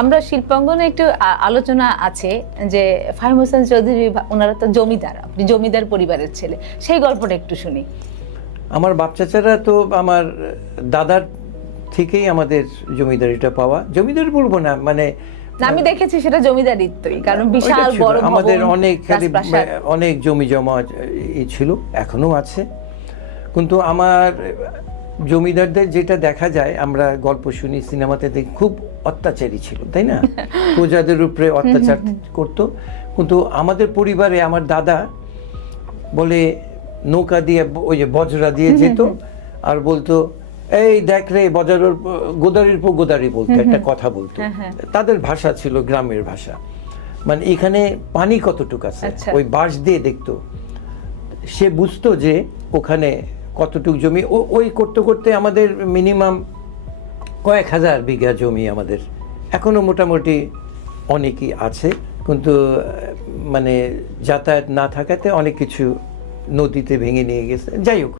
আমরা শিল্পাঙ্গনে একটু আলোচনা আছে যে ফাহিম হোসেন চৌধুরী ওনারা তো জমিদার, আপনি জমিদার পরিবারের ছেলে, সেই গল্পটা একটু শুনি। আমার বাপ চাচারা তো আমার দাদার থেকেই আমাদের জমিদারিটা পাওয়া, জমিদারি বলবো না, মানে না, আমি দেখেছি সেটা জমিদারিত্বই, কারণ বিশাল বড় ভবন, আমাদের অনেক রাজপ্রাসাদ। অনেক জমি জমা ছিল, এখনো আছে। কিন্তু আমার জমিদারদের যেটা দেখা যায়, আমরা গল্প শুনি, সিনেমাতে দেখি, খুব অত্যাচারী ছিল, তাই না? প্রজাদের উপরে অত্যাচার করতো। কিন্তু আমাদের পরিবারে আমার দাদা বলে নৌকা দিয়ে, ওই যে বজরা দিয়ে যেত, আর বলতো এই দেখ রে বজারের গোদারির পর গোদারি বলতো, একটা কথা বলতো। তাদের ভাষা ছিল গ্রামের ভাষা, মানে এখানে পানি কতটুকু আছে ওই বাঁশ দিয়ে দেখতো। সে বুঝতো যে ওখানে কতটুকু জমি, ওই করতে করতে আমাদের মিনিমাম কয়েক হাজার বিঘা জমি আমাদের এখনো মোটামুটি অনেকই আছে। কিন্তু মানে যাতায়াত না থাকাতে অনেক কিছু নদীতে ভেঙে নিয়ে গেছে, যাই হোক।